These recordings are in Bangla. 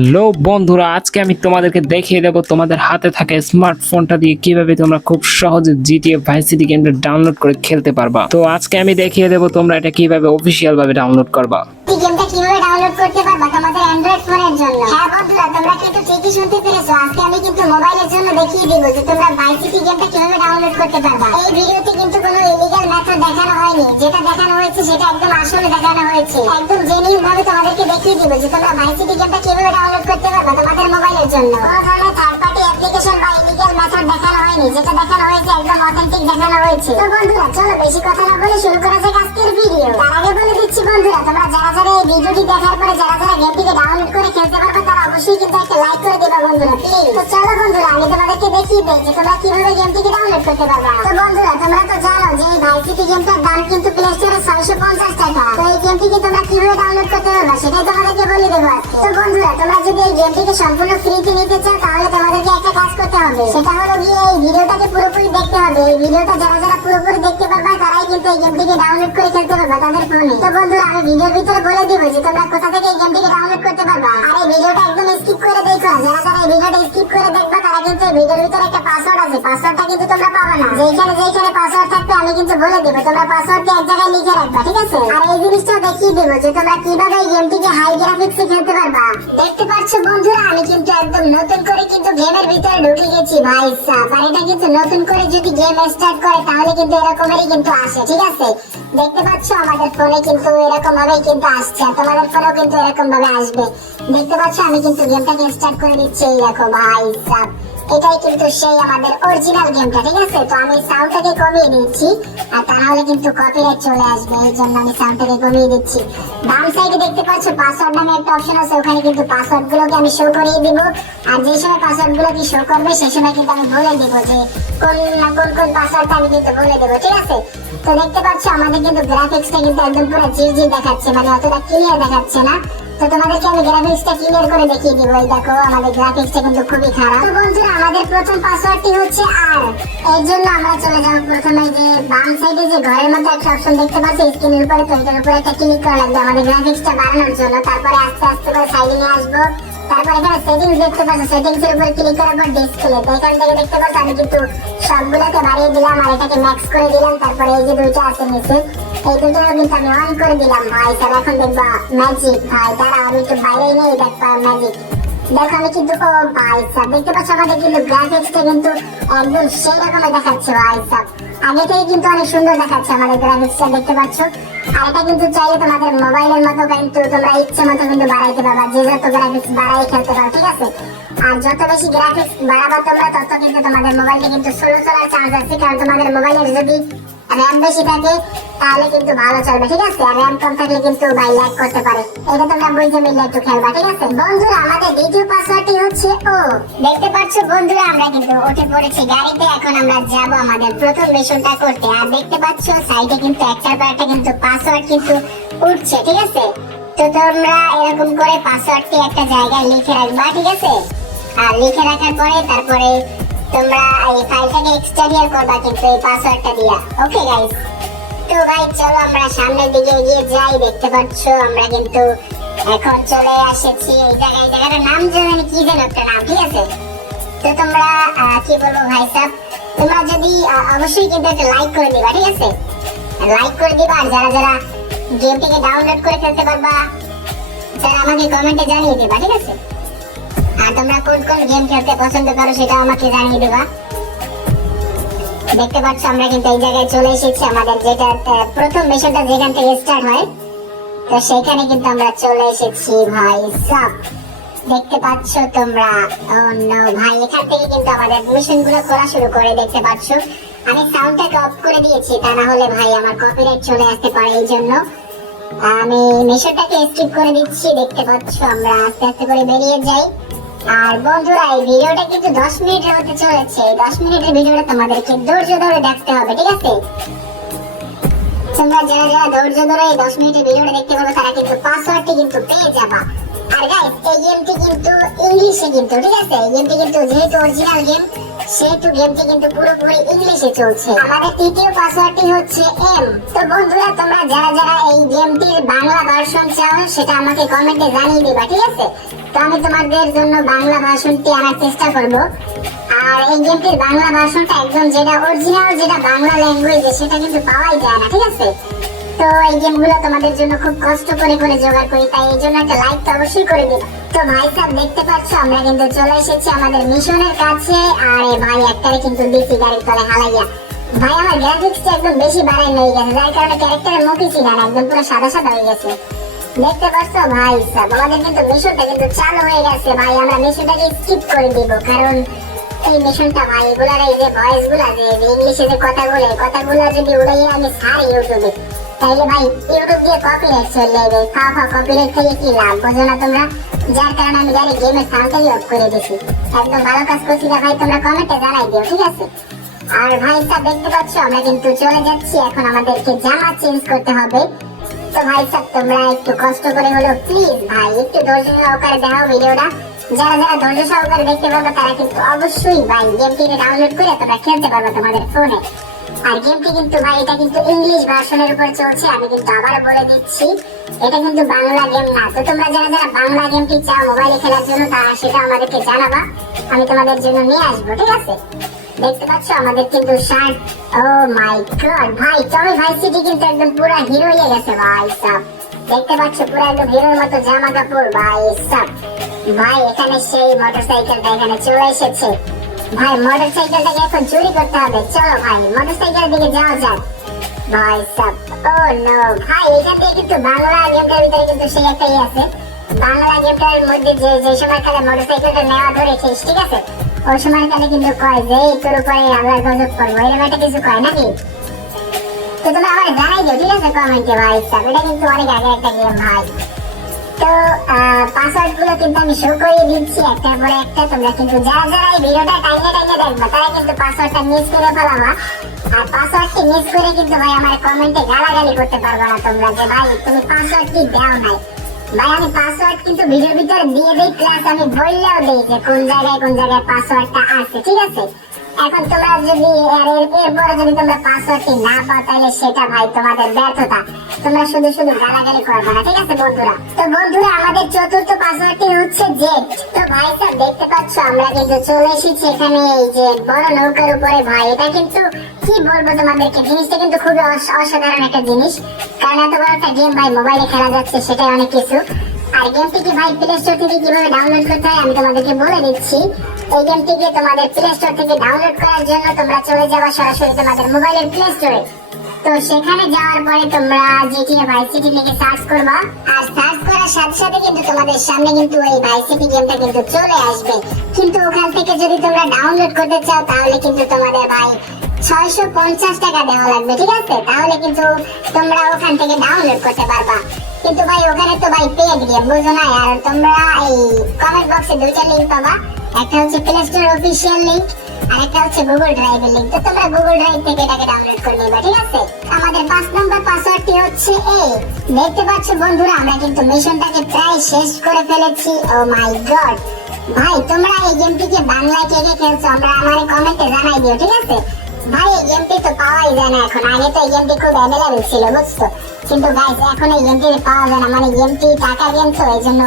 হ্যালো বন্ধুরা, আজকে আমি তোমাদেরকে দেখিয়ে দেবো তোমাদের হাতে থাকা স্মার্টফোনটা দিয়ে কিভাবে তোমরা খুব সহজে জিটিএ ভাইস সিটি গেমটা ডাউনলোড করে খেলতে পারবা। তো আজকে আমি দেখিয়ে দেবো তোমরা এটা কিভাবে অফিসিয়াল ভাবে ডাউনলোড করবা। এই গেমটা কিভাবে ডাউনলোড করতে পারবা তোমাদের অ্যান্ড্রয়েড ফোনের জন্য। হ্যাঁ বন্ধুরা, তোমরা কিন্তু ঠিকই শুনতে পেরেছো। আজকে আমি কিন্তু মোবাইলের জন্য দেখিয়ে দিব যে তোমরা ভাইস সিটি গেমটা কিভাবে ডাউনলোড করতে পারবা। এই ভিডিওতে কিন্তু কোনো ইলিগাল মেথড দেখানো হয়নি, যেটা দেখানো হয়েছে সেটা একদম আসলে দেখানো হয়েছে। একদম জেনুইন ভাবে তোমাদেরকে দেখিয়ে দিব যে তোমরা ভাইস সিটি গেমটা কিভাবে ডাউনলোড করতে পারবা তোমাদের মোবাইলের জন্য। কোনো ধরনের থার্ড পার্টি অ্যাপ্লিকেশন বা ইলিগাল মেথড দেখানো হয়নি, যেটা দেখানো হয়েছে একদম অথেন্টিক দেখানো হয়েছে। তো বন্ধুরা চলো বেশি কথা না বলে শুরু করা যাক আজকের ভিডিও। তার আগে বলে দিচ্ছি বন্ধুরা, তোমরা যারা যারা এই ভিডিওটি দেখার পরে যারা যারা গেমটিকে ডাউনলোড করে খেলতে পারবে তারা অবশ্যই কিন্তু একটা লাইক করে দিবা বন্ধুরা, প্লিজ। তো চলো বন্ধুরা আমি তোমাদেরকে দেখিয়ে দেই যে তোমরা কিভাবে গেমটিকে ডাউনলোড করতে পারবা। তো বন্ধুরা তোমরা তো জানো যে এই ভাইস সিটি গেমটার দাম কিন্তু প্লে স্টোরে 650 টাকা। তো এই গেমটিকে তোমরা কিভাবে ডাউনলোড করতে পারবা সেটাই তোমাদেরকে বলে দেবো আজকে। তো বন্ধুরা তোমরা যদি এই গেমটিকে সম্পূর্ণ ফ্রিতে নিতে চাও তাহলে তোমাদেরকে একটা কাজ করতে হবে, সেটা হলো গিয়ে এই ভিডিওটাকে পুরোপুরি দেখতে হবে। এই ভিডিওটা যারা যারা পুরোপুরি দেখতে পারবা তারাই কিন্তু এই গেমটিকে ডাউনলোড করে খেলতে পারবা তাদের ফোনে। তো বন্ধুরা আমি ভিডিওর ভিতরে বলে দিব যে তোমরা কোথা থেকে এই গেমটিকে ডাউনলোড করতে পারবা। আর এই ভিডিওটা একদম স্কিপ করে দেখো না, যারা যারা এই ভিডিওটা স্কিপ করে দেখবা তারা কিন্তু এই ভিডিওর ভিতরে একটা পাসওয়ার্ড আছে, পাসওয়ার্ডটা কিন্তু তোমরা পাবে না। যেখানে যেখানে পাসওয়ার্ড থাকবে আমি কিন্তু বলে দেব, তোমরা পাসওয়ার্ডটা এক জায়গায় লিখে রাখবা, ঠিক আছে? আর এই জিনিসটা দেখিয়ে দেব যে তোমরা কিভাবে এই গেমটিকে হাই গ্রাফিক্সে খেলতে পারবা। দেখতে পাচ্ছ বন্ধুরা আমি কিন্তু একদম নতুন করে কিন্তু গেমের ভিতরে ঢুকে গেছি ভাই সাহেব। আর এটা কিন্তু নতুন করে যদি গেম স্টার্ট করে তাহলে কিন্তু এরকমই কিন্তু আসে, ঠিক আছে? দেখতে পাচ্ছ আমাদের ফোনে কিন্তু এরকম ভাবেই কিন্তু আসছে, আর তোমাদের ফোনেও কিন্তু এরকম ভাবে আসবে। দেখতে পাচ্ছ আমি কিন্তু গেমটাকে স্টার্ট করে দিচ্ছি, এই দেখো ভাই সাহেব এটাই কিন্তু সেই আমাদের অরিজিনাল গেমটা, ঠিক আছে? তো আমি সাউন্ডটাকে কমিয়ে দিচ্ছি, আর তা নাহলে কিন্তু কপিরাইট চলে আসবে, এই জন্য আমি সাউন্ডটাকে কমিয়ে দিচ্ছি। বাম সাইডে দেখতে পাচ্ছ পাসওয়ার্ড নামে একটা অপশন আছে, ওখানে কিন্তু পাসওয়ার্ড গুলোকে আমি শো করিয়ে দিব। আর যে সময় পাসওয়ার্ড গুলো কি শো করবে সেই সময় কিন্তু আমি বলে দিব যে কোন না কোন পাসওয়ার্ডটা আমি কিন্তু বলে দেবো, ঠিক আছে? তো দেখতে পাচ্ছ আমাদের কিন্তু গ্রাফিক্সটা কিন্তু একদম পুরো ঝিরঝির দেখাচ্ছে, মানে অতটা ক্লিয়ার দেখাচ্ছে না। তো তোমাদেরকে আমি গ্রাফিক্সটা ক্লিয়ার করে দেখিয়ে দিব। এই দেখো আমাদের গ্রাফিক্সটা কিন্তু খুবই খারাপ। তো বন্ধুরা আমাদের প্রথম পাসওয়ার্ডটি হচ্ছে আর, এর জন্য আমরা চলে যাব প্রথমে যে বাম সাইডে যে ঘরের মধ্যে একটা অপশন দেখতে পাচ্ছি স্ক্রিনের উপরে, তো এটার উপরে একটা ক্লিক করা লাগবে আমাদের গ্রাফিক্সটা বাড়ানোর জন্য। তারপরে আস্তে আস্তে করে সাইডে নিয়ে আসবো। তারপর এখানে সেটিংস দেখতে পাচ্ছ, সেটিংস এর উপরে ক্লিক করার পর ডিসপ্লে, তো এখান থেকে দেখতে পাচ্ছ আমি কিন্তু সবগুলোকে বাড়িয়ে দিলাম আর এটাকে ম্যাক্স করে দিলাম। তারপরে এই যে দুইটা আছে নিচে এই দুটোও কিন্তু আমি অন করে দিলাম ভাই স্যার। এখন দেখবা ম্যাজিক ভাই, দাঁড়াও আমি একটু বাইরে নিয়ে দেখবা ম্যাজিক। দেখো আমি কিন্তু ও ভাই স্যার দেখতে পাচ্ছ আমাদের কিন্তু গ্রাফিক্সটা কিন্তু একদম সেই রকমের দেখাচ্ছে ভাই স্যার। আগে থেকে কিন্তু অনেক সুন্দর দেখাচ্ছে আমাদের গ্রাফিক্সটা, দেখতে পাচ্ছ? আর এটা কিন্তু চাইলে তোমাদের মোবাইলের মতো কিন্তু তোমরা ইচ্ছে মতো কিন্তু বাড়াইতে পারবা, যে যত গ্রাফিক্স বাড়াই খেলতে পারো, ঠিক আছে? আর যত বেশি গ্রাফিক্স বাড়াবা তোমরা তত কিন্তু তোমাদের মোবাইলটা কিন্তু স্লো চলার চান্স আছে, কারণ তোমাদের মোবাইলের যদি র্যাম বেশি থাকে তাহলে কিন্তু ভালো চলবে, ঠিক আছে? আর র্যাম কম থাকলে কিন্তু ভাই ল্যাগ করতে পারে। এটা তোমরা বুঝে মিলে একটু খেলবা, ঠিক আছে? বন্ধুরা আমাদের দ্বিতীয় পাসওয়ার্ডটি হচ্ছে ও। দেখতে পাচ্ছ বন্ধুরা আমরা কিন্তু উঠে পড়েছি গাড়িতে, এখন আমরা যাব আমাদের প্রথম মিশনটা করতে। আর দেখতে পাচ্ছ সাইডে কিন্তু একটার পর একটা কিন্তু পাসওয়ার্ড কিন্তু উঠছে, ঠিক আছে? তো তোমরা এরকম করে পাসওয়ার্ডটি একটা জায়গায় লিখে রাখবা, ঠিক আছে? আর লিখে রাখার পরে তারপরে তোমরা এই ফাইলটাকে এক্সটেরিয়র করবা কিন্তু এই পাসওয়ার্ডটা দিয়া, ওকে গাইস? তো গাইস চলো আমরা সামনের দিকে এগিয়ে যাই। দেখতে পাচ্ছ আমরা কিন্তু এখন চলে এসেছি এই জায়গায়। জায়গাটার নাম জানি কি যেন একটা নাম, ঠিক আছে? তো তোমরা কি বলবো ভাই সাহেব, তোমরা যদি অবশ্যই কিন্তু একটা লাইক করে দিবা, ঠিক আছে? লাইক করে দিবা। আর যারা যারা গেমটিকে ডাউনলোড করে ফেলতে পারবা তারা আমাকে কমেন্টে জানিয়ে দিবা, ঠিক আছে? আর তোমরা কোন কোন গেম খেলতে পছন্দ করো সেটা আমাকে জানিয়ে দিবা। দেখতে পাচ্ছ আমরা কিন্তু এই জায়গায় চলে এসেছি, আমাদের যেটা প্রথম মিশনটা যেখান থেকে স্টার্ট হয়, তো সেখানে কিন্তু আমরা চলে এসেছি ভাই সব। দেখতে পাচ্ছ তোমরা ভাই এখান থেকে কিন্তু আমাদের মিশন গুলো করা শুরু করে। দেখতে পাচ্ছ আমি সাউন্ডটাকে অফ করে দিয়েছি, তা না হলে ভাই আমার কপিরাইট চলে আসতে পারে, এই জন্য আমি মিশনটাকে স্কিপ করে দিচ্ছি। দেখতে পাচ্ছ আমরা আস্তে আস্তে করে বেরিয়ে যাই। আর বন্ধুরা এই ভিডিওটা কিন্তু 10 মিনিটের হতে চলেছে। 10 মিনিটের ভিডিওটা তোমাদেরকে ধৈর্য ধরে দেখতে হবে, ঠিক আছে? তোমরা যারা যারা ধৈর্য ধরে এই 10 মিনিটের ভিডিওটা দেখতে পারবে তারা কিন্তু পাসওয়ার্ডটি কিন্তু পেয়ে যাবা। আর গাইস এই গেমটি কিন্তু ইংলিশে কিন্তু, ঠিক আছে? এই গেমটি কিন্তু যেহেতু অরিজিনাল গেম সেহেতু গেমটি কিন্তু পুরোপুরি ইংলিশে চলছে। আমাদের তৃতীয় পাসওয়ার্ডটি হচ্ছে এম। তো বন্ধুরা তোমরা যারা যারা এই গেমটির বাংলা ভার্সন চাও সেটা আমাকে কমেন্টে জানিয়ে দিবা, ঠিক আছে? তো আমি তোমাদের জন্য বাংলা ভার্সনটি আনার চেষ্টা করব। আর এই গেমটির বাংলা ভার্সনটা একদম যেটা অরিজিনাল, যেটা বাংলা ল্যাঙ্গুয়েজে, সেটা কিন্তু পাওয়াই যায় না, ঠিক আছে? তো এই গেমগুলো তোমাদের জন্য খুব কষ্ট করে জোগাড় করি, তাই এই জন্য একটা লাইক তো অবশ্যই করে দিন। তো ভাই সাহেব দেখতে পাচ্ছ আমরা কিন্তু চলে এসেছি আমাদের মিশনের কাছে। আরে ভাই একটারে কিন্তু দিছি গাড়ির তলে হালাইয়া। ভাই আমার গ্রাফিক্সটা একদম বেশি বাড়াই হয়ে গেছে, যার কারণে ক্যারেক্টারের মুখই চিনা না, একদম পুরো সাদা সাদা হয়ে গেছে। দেখতে পাচ্ছ ভাই সাহেব আমাদের কিন্তু মিশনটা কিন্তু চালু হয়ে গেছে। ভাই আমরা মিশনটাকে স্কিপ করে দিব, কারণ এই মিশনটা ভাই এগুলার এই যে ভয়েস গুলা, যে ইংলিশে যে কথাগুলো যদি উড়াইয়ে আমি ছাড়ি ইউটিউবে, তাইলে ভাই ইউটিউব দিয়ে কপিরাইট চলে যাবে। কপিরাইট থেকে কি লাভ বোঝো না তোমরা? যার কারণে আমি ডাইরেক্ট গেমের সাউন্ডটাই অফ করে দিছি। একদম ভালো কাজ করছি না ভাই, তোমরা কমেন্টে জানাই দিও, ঠিক আছে? আর ভাই সাহেব দেখতে পাচ্ছ আমরা কিন্তু চলে যাচ্ছি, এখন আমাদেরকে জামা চেঞ্জ করতে হবে। তো ভাই সাহেব তোমরা একটু কষ্ট করে হলো প্লিজ ভাই একটু ধৈর্য সহকারে দেখো ভিডিওটা। যারা যারা ধৈর্য সহকারে দেখতে পারবে তারা কিন্তু অবশ্যই ভাই গেমটিকে ডাউনলোড করে তোমরা খেলতে পারবে তোমাদের ফোনে। আর গেমটি কিন্তু ভাই এটা কিন্তু ইংলিশ ভার্সনের উপর চলছে, আমি কিন্তু আবার বলে দিচ্ছি এটা কিন্তু বাংলা গেম না। তো তোমরা যারা যারা বাংলা গেমটি চাও মোবাইলে খেলার জন্য, তারা সেটা আমাদেরকে জানাবা, আমি তোমাদের জন্য নিয়ে আসবো, ঠিক আছে? দেখতে পাচ্ছ আমাদের কিন্তু শার্ট, ও মাই গড ভাই টমি ভাই সিটি কিন্তু একদম পুরো হিরো হয়ে গেছে ভাই সাহেব। দেখতে পাচ্ছ পুরো একদম হিরোর মতো জামা কাপড় ভাই সাহেব। ভাই এখানে সেই মোটরসাইকেলটা এখানে চলে এসেছে। ভাই মোটরসাইকেলটাকে এখন চুরি করতে হবে, চলো ভাই মোটরসাইকেলের দিকে যাওয়া যাক ভাই সাহেব। ও নো ভাই এটাতে কিন্তু বাংলা গেমটার ভিতরে কিন্তু সেই একটাই আছে, বাংলা গেমটার মধ্যে যে যে সময় খেলে মোটরসাইকেলটা নেওয়া ধরে খেস, ঠিক আছে? ওই সময় খেলে কিন্তু কয় যে তোর উপরে আল্লাহর গজব করবো, এরকম একটা কিছু কয় নাকি? তো তোমরা আমার জানাই দিও, ঠিক আছে, কমেন্টে ভাই সাহেব। এটা কিন্তু অনেক আগে একটা গেম ভাই। তো পাসওয়ার্ড গুলো কিন্তু আমি শো করে দিচ্ছি একটার পরে একটা। তোমরা কিন্তু যারা যারা এই ভিডিওটা টাইনে দেখবা তারা কিন্তু পাসওয়ার্ডটা মিস করে ফেলাবা। আর পাসওয়ার্ডটি মিস করে কিন্তু ভাই আমার কমেন্টে গালাগালি করতে পারবে না তোমরা, যে ভাই তুমি পাসওয়ার্ডটি দাও নাই। ভাই আমি পাসওয়ার্ড কিন্তু ভিডিওর ভিতরে দিয়ে দেই, প্লাস আমি বললেও দেই যে কোন জায়গায় পাসওয়ার্ডটা আছে, ঠিক আছে? এখন তোমরা যদি এরপরে যদি তোমরা পাসওয়ার্ডটি না পাও, তাহলে সেটা ভাই তোমাদের ব্যর্থতা, তোমরা শুধু গালাগালি করবে না, ঠিক আছে বন্ধুরা? তো বন্ধুরা আমাদের চতুর্থ পাসওয়ার্ডটি হচ্ছে জেট। তো ভাই স্যার দেখতে পাচ্ছ আমরা কিন্তু চলে এসেছি এখানে এই যে বড় নৌকার উপরে। ভাই এটা কিন্তু কি বলবো তোমাদেরকে, জিনিসটা কিন্তু খুবই অসাধারণ একটা জিনিস, কারণ এত বড় একটা গেম ভাই মোবাইলে খেলা যাচ্ছে, সেটাই অনেক কিছু। আর গেমটিকে ভাই প্লে স্টোর থেকে কিভাবে ডাউনলোড করতে হয় আমি তোমাদেরকে বলে দিচ্ছি। এই গেমটিকে তোমাদের প্লে স্টোর থেকে ডাউনলোড করার জন্য তোমরা চলে যাবা সরাসরি তোমাদের মোবাইলের প্লে স্টোরে। তো সেখানে যাওয়ার পরে তোমরা জিটিএ ভাইস সিটি লিখে সার্চ করবা, আর সার্চ করার সাথে সাথে কিন্তু তোমাদের সামনে কিন্তু এই ভাইস সিটি গেমটা কিন্তু চলে আসবে। কিন্তু ওখান থেকে যদি তোমরা ডাউনলোড করতে চাও তাহলে কিন্তু তোমাদের ভাই 650 টাকা দেওয়া লাগবে, ঠিক আছে? তাহলে কিন্তু তোমরা ওখান থেকে ডাউনলোড করতে পারবা। কিন্তু ভাই ওখানে তো ভাই পেড গেম, বুঝো না? আর তোমরা এই কমেন্ট বক্সে দুইটা লিংক পাবা, একটা হচ্ছে প্লে স্টোর অফিশিয়াল লিংক আর একটা হচ্ছে গুগল ড্রাইভের লিংক। তো তোমরা গুগল ড্রাইভ থেকে এটাকে ডাউনলোড করে নিবা, ঠিক আছে? আমাদের 5 নম্বর পাসওয়ার্ডটি হচ্ছে এই। দেখতে পাচ্ছ বন্ধুরা আমরা কিন্তু মিশনটাকে প্রায় শেষ করে ফেলেছি। ও মাই গড ভাই তোমরা এই গেমটিকে বাংলায় কে কে খেলছো আমরা আমারে কমেন্টে জানাই দিও, ঠিক আছে? ভাই এই গেমটি তো পাওয়াই যায় না এখন, আগে তো এই গেমটি খুব অ্যাভেলেবল ছিল বুঝছো, কিন্তু গাইস এখন এই গেমটি পাওয়া যায় না, মানে গেমটি টাকা গেম তো এই জন্য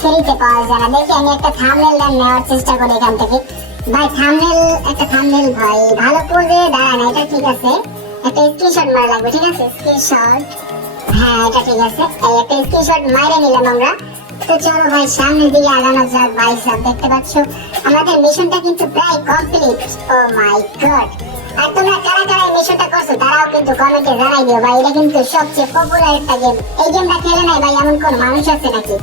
ফ্রিতে পাওয়া যায় না। দেখি আমি একটা থাম্বনেল নেওয়ার চেষ্টা করি এখান থেকে। ভাই একটা থাম্বনেল ভাই ভালো পোজে দাঁড়ায় না, এটা ঠিক আছে, একটা স্ক্রিনশট মারা লাগবে, ঠিক আছে? স্ক্রিনশট, হ্যাঁ এটা ঠিক আছে, এই একটা স্ক্রিনশট মাইরে নিলাম আমরা। তো চলো ভাই সামনের দিকে আগানো যাক। ভাই সাহেব দেখতে পাচ্ছ আমাদের মিশনটা কিন্তু প্রায় কমপ্লিট। ও মাই গড আর তোমরা কারা কারা এই মিশনটা করছো তারাও কিন্তু কমেন্টে জানাই দিও ভাই, এটা কিন্তু সবচেয়ে পপুলার একটা গেম। এই গেমটা খেলে নাই ভাই এমন কোন মানুষ আছে নাকি?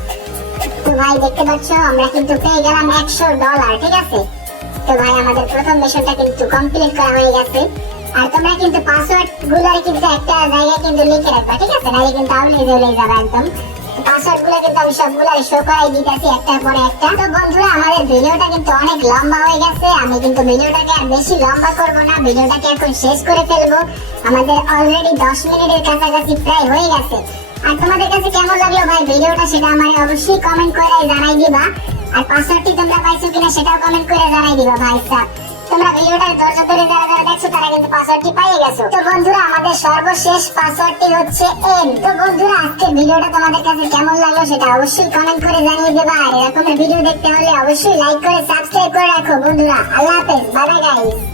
তো ভাই দেখতে পাচ্ছ আমরা কিন্তু পেয়ে গেলাম $100, ঠিক আছে? তো ভাই আমাদের প্রথম মিশনটা কিন্তু কমপ্লিট করা হয়ে গেছে। আর তোমরা কিন্তু পাসওয়ার্ড গুলো কিন্তু একটা জায়গায় কিন্তু লিখে রাখবা, ঠিক আছে? নাহলে কিন্তু আউলে যাবে একদম। পাসওয়ার্ড গুলো কিন্তু আমি সবগুলো শো করাই দিতেছি একটার পরে একটা। তো বন্ধুরা আমাদের ভিডিওটা কিন্তু অনেক লম্বা হয়ে গেছে, আমি কিন্তু ভিডিওটাকে আর বেশি লম্বা করব না, ভিডিওটাকে এখন শেষ করে ফেলবো। আমাদের অলরেডি 10 মিনিটের কাছাকাছি প্রায় হয়ে গেছে। আর তোমাদের কাছে কেমন লাগলো ভাই ভিডিওটা সেটা আমারে অবশ্যই কমেন্ট করে জানাই দিবা। আর পাসওয়ার্ডটি তোমরা পাইছো কিনা সেটাও কমেন্ট করে জানাই দিবা ভাই সাহেব। তোমরা ভিডিওটা ধৈর্য ধরে যারা যারা দেখছো তারা কিন্তু পাসওয়ার্ডটি পেয়ে গেছো। তো বন্ধুরা আমাদের সর্বশেষ পাসওয়ার্ডটি হচ্ছে এন। তো বন্ধুরা আজকের ভিডিওটা তোমাদের কাছে কেমন লাগলো সেটা অবশ্যই কমেন্ট করে জানিয়ে দেবা। আর এরকমের ভিডিও দেখতে হলে অবশ্যই লাইক করে সাবস্ক্রাইব করে রাখো বন্ধুরা। আল্লাহ হাফেজ, বাই বাই গাইস।